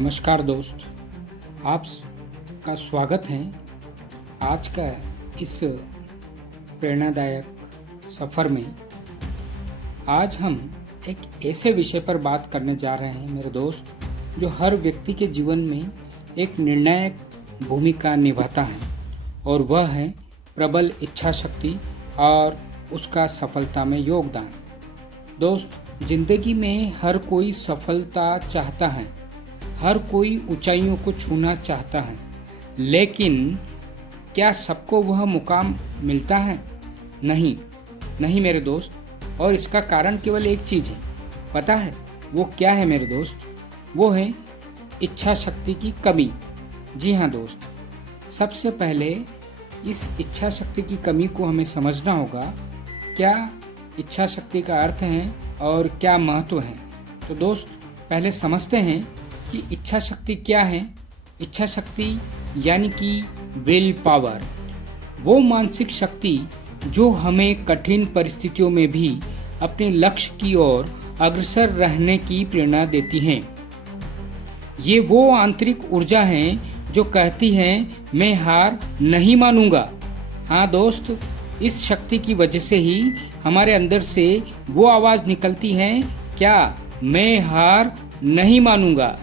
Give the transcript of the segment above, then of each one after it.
नमस्कार दोस्त, आप का स्वागत है आज का इस प्रेरणादायक सफ़र में। आज हम एक ऐसे विषय पर बात करने जा रहे हैं मेरे दोस्त, जो हर व्यक्ति के जीवन में एक निर्णायक भूमिका निभाता है, और वह है प्रबल इच्छा शक्ति और उसका सफलता में योगदान। दोस्त, जिंदगी में हर कोई सफलता चाहता है, हर कोई ऊंचाइयों को छूना चाहता है, लेकिन क्या सबको वह मुकाम मिलता है? नहीं मेरे दोस्त, और इसका कारण केवल एक चीज़ है। पता है वो क्या है मेरे दोस्त? वो है इच्छा शक्ति की कमी। जी हाँ दोस्त, सबसे पहले इस इच्छा शक्ति की कमी को हमें समझना होगा। क्या इच्छा शक्ति का अर्थ है और क्या महत्व है? तो दोस्त, पहले समझते हैं कि इच्छा शक्ति क्या है। इच्छा शक्ति यानी कि विल पावर, वो मानसिक शक्ति जो हमें कठिन परिस्थितियों में भी अपने लक्ष्य की ओर अग्रसर रहने की प्रेरणा देती हैं। ये वो आंतरिक ऊर्जा है जो कहती है मैं हार नहीं मानूंगा। हाँ दोस्त, इस शक्ति की वजह से ही हमारे अंदर से वो आवाज़ निकलती है, क्या मैं हार नहीं मानूंगा।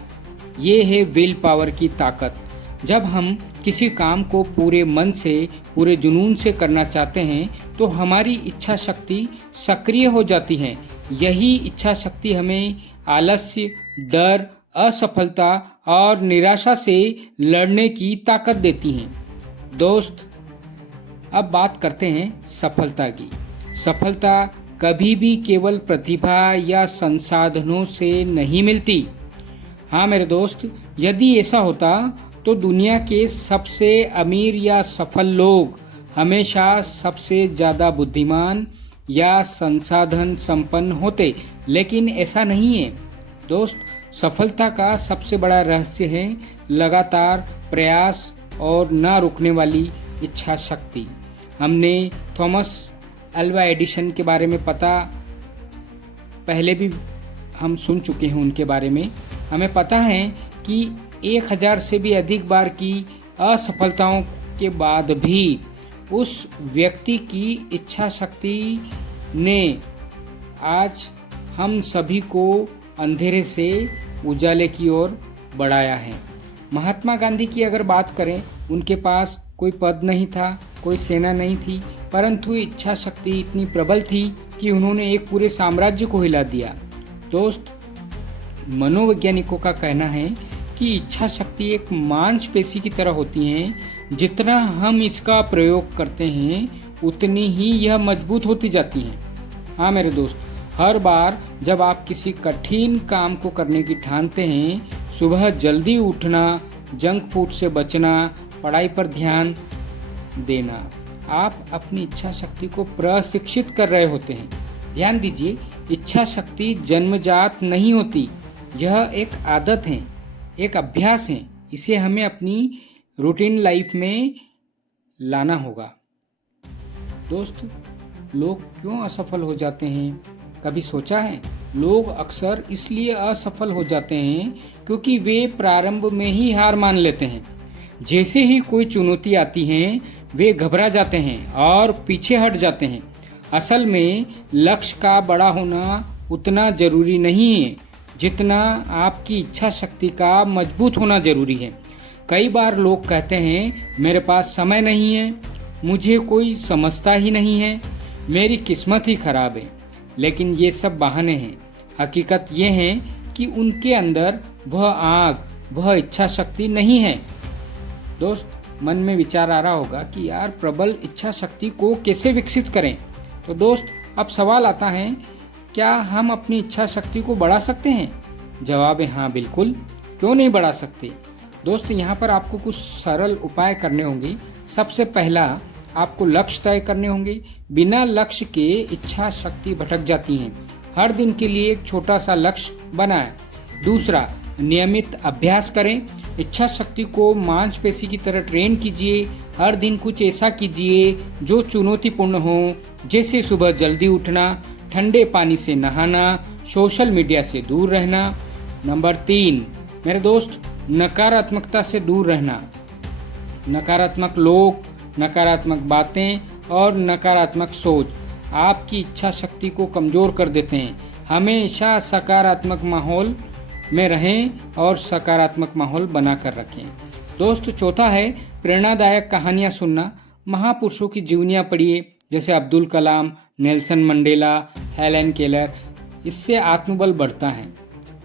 ये है विल पावर की ताकत। जब हम किसी काम को पूरे मन से, पूरे जुनून से करना चाहते हैं तो हमारी इच्छा शक्ति सक्रिय हो जाती है। यही इच्छा शक्ति हमें आलस्य, डर, असफलता और निराशा से लड़ने की ताकत देती है। दोस्त, अब बात करते हैं सफलता की। सफलता कभी भी केवल प्रतिभा या संसाधनों से नहीं मिलती। हाँ मेरे दोस्त, यदि ऐसा होता तो दुनिया के सबसे अमीर या सफल लोग हमेशा सबसे ज़्यादा बुद्धिमान या संसाधन संपन्न होते, लेकिन ऐसा नहीं है। दोस्त, सफलता का सबसे बड़ा रहस्य है लगातार प्रयास और ना रुकने वाली इच्छा शक्ति। हमने थॉमस अल्वा एडिसन के बारे में पहले भी हम सुन चुके हैं उनके बारे में। हमें पता है कि 1000 से भी अधिक बार की असफलताओं के बाद भी उस व्यक्ति की इच्छा शक्ति ने आज हम सभी को अंधेरे से उजाले की ओर बढ़ाया है। महात्मा गांधी की अगर बात करें, उनके पास कोई पद नहीं था, कोई सेना नहीं थी, परंतु इच्छा शक्ति इतनी प्रबल थी कि उन्होंने एक पूरे साम्राज्य को हिला दिया। दोस्त, मनोवैज्ञानिकों का कहना है कि इच्छा शक्ति एक मांसपेशी की तरह होती है। जितना हम इसका प्रयोग करते हैं उतनी ही यह मजबूत होती जाती है। हाँ मेरे दोस्त, हर बार जब आप किसी कठिन काम को करने की ठानते हैं, सुबह जल्दी उठना, जंक फूड से बचना, पढ़ाई पर ध्यान देना, आप अपनी इच्छा शक्ति को प्रशिक्षित कर रहे होते हैं। ध्यान दीजिए, इच्छा शक्ति जन्मजात नहीं होती, यह एक आदत है, एक अभ्यास है। इसे हमें अपनी रूटीन लाइफ में लाना होगा। दोस्त, लोग क्यों असफल हो जाते हैं? कभी सोचा है? लोग अक्सर इसलिए असफल हो जाते हैं क्योंकि वे प्रारंभ में ही हार मान लेते हैं। जैसे ही कोई चुनौती आती है, वे घबरा जाते हैं और पीछे हट जाते हैं। असल में लक्ष्य का बड़ा होना उतना जरूरी नहीं है जितना आपकी इच्छा शक्ति का मजबूत होना जरूरी है। कई बार लोग कहते हैं मेरे पास समय नहीं है, मुझे कोई समझता ही नहीं है, मेरी किस्मत ही खराब है। लेकिन ये सब बहाने हैं। हकीकत ये है कि उनके अंदर वह आग, वह इच्छा शक्ति नहीं है। दोस्त, मन में विचार आ रहा होगा कि यार प्रबल इच्छा शक्ति को कैसे विकसित करें? तो दोस्त, अब सवाल आता है, क्या हम अपनी इच्छा शक्ति को बढ़ा सकते हैं? जवाब है हाँ, बिल्कुल। क्यों नहीं बढ़ा सकते? दोस्त, यहाँ पर आपको कुछ सरल उपाय करने होंगे। सबसे पहला, आपको लक्ष्य तय करने होंगे। बिना लक्ष्य के इच्छा शक्ति भटक जाती हैं। हर दिन के लिए एक छोटा सा लक्ष्य बनाएं। दूसरा, नियमित अभ्यास करें। इच्छा शक्ति को मांसपेशी की तरह ट्रेन कीजिए। हर दिन कुछ ऐसा कीजिए जो चुनौतीपूर्ण हो, जैसे सुबह जल्दी उठना, ठंडे पानी से नहाना, सोशल मीडिया से दूर रहना। नंबर 3, मेरे दोस्त, नकारात्मकता से दूर रहना। नकारात्मक लोग, नकारात्मक बातें और नकारात्मक सोच आपकी इच्छा शक्ति को कमज़ोर कर देते हैं। हमेशा सकारात्मक माहौल में रहें और सकारात्मक माहौल बनाकर रखें। दोस्त, चौथा है प्रेरणादायक कहानियाँ सुनना। महापुरुषों की जीवनियाँ पढ़िए, जैसे Abdul Kalam, Nelson Mandela, Helen Keller. इससे आत्मबल बढ़ता है।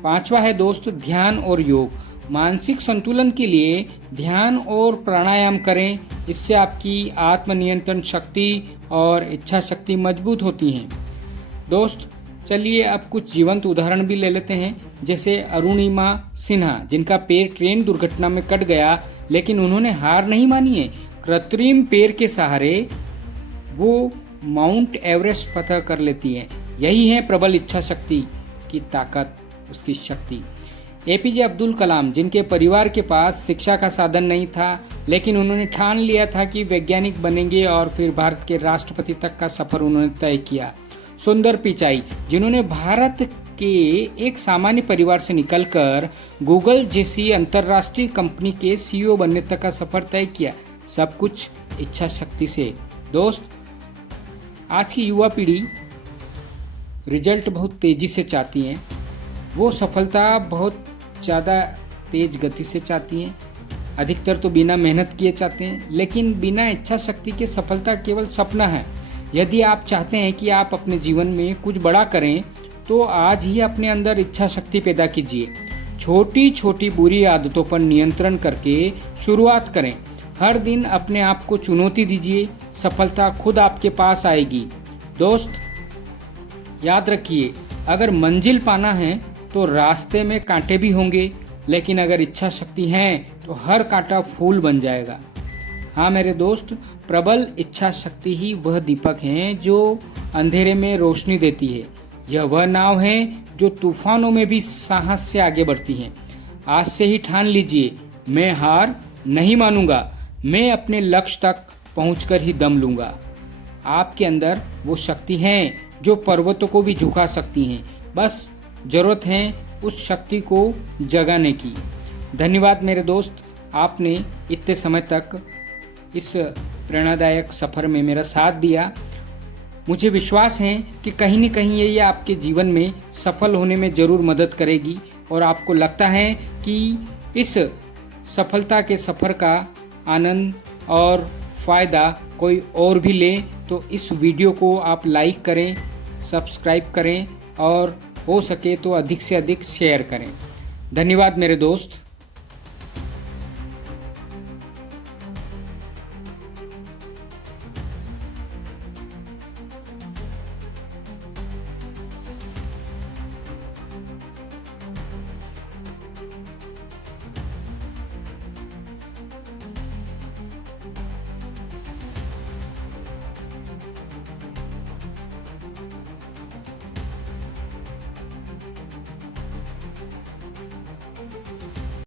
पांचवा है दोस्त ध्यान और योग। मानसिक संतुलन के लिए ध्यान और प्राणायाम करें। इससे आपकी आत्मनियंत्रण शक्ति और इच्छा शक्ति मजबूत होती हैं। दोस्त, चलिए अब कुछ जीवंत उदाहरण भी ले लेते हैं, जैसे अरुणिमा सिन्हा, जिनका पैर ट्रेन दुर्घटना में कट गया, लेकिन उन्होंने हार नहीं मानी है। कृत्रिम पैर के सहारे वो माउंट एवरेस्ट फतह कर लेती है। यही है प्रबल इच्छा शक्ति की ताकत, उसकी शक्ति। एपीजे अब्दुल कलाम, जिनके परिवार के पास शिक्षा का साधन नहीं था, लेकिन उन्होंने ठान लिया था कि वैज्ञानिक बनेंगे और फिर भारत के राष्ट्रपति तक का सफर उन्होंने तय किया। सुंदर पिचाई, जिन्होंने भारत के एक सामान्य परिवार से निकलकर गूगल जैसी अंतर्राष्ट्रीय कंपनी के सीईओ बनने तक का सफर तय किया। सब कुछ इच्छा शक्ति से। दोस्त, आज की युवा पीढ़ी रिजल्ट बहुत तेजी से चाहती है। वो सफलता बहुत ज़्यादा तेज गति से चाहती हैं। अधिकतर तो बिना मेहनत किए चाहते हैं, लेकिन बिना इच्छा शक्ति के सफलता केवल सपना है। यदि आप चाहते हैं कि आप अपने जीवन में कुछ बड़ा करें, तो आज ही अपने अंदर इच्छा शक्ति पैदा कीजिए। छोटी छोटी बुरी आदतों पर नियंत्रण करके शुरुआत करें। हर दिन अपने आप को चुनौती दीजिए, सफलता खुद आपके पास आएगी। दोस्त, याद रखिए, अगर मंजिल पाना है तो रास्ते में कांटे भी होंगे, लेकिन अगर इच्छा शक्ति है तो हर कांटा फूल बन जाएगा। हाँ मेरे दोस्त, प्रबल इच्छा शक्ति ही वह दीपक है जो अंधेरे में रोशनी देती है। यह वह नाव है जो तूफानों में भी साहस से आगे बढ़ती है। आज से ही ठान लीजिए, मैं हार नहीं मानूंगा, मैं अपने लक्ष्य तक पहुंचकर ही दम लूंगा। आपके अंदर वो शक्ति है जो पर्वतों को भी झुका सकती हैं। बस जरूरत है उस शक्ति को जगाने की। धन्यवाद मेरे दोस्त, आपने इतने समय तक इस प्रेरणादायक सफ़र में मेरा साथ दिया। मुझे विश्वास है कि कहीं न कहीं ये आपके जीवन में सफल होने में ज़रूर मदद करेगी, और आपको लगता है कि इस सफलता के सफ़र का आनंद और फ़ायदा कोई और भी ले, तो इस वीडियो को आप लाइक करें, सब्सक्राइब करें और हो सके तो अधिक से अधिक शेयर करें। धन्यवाद मेरे दोस्त।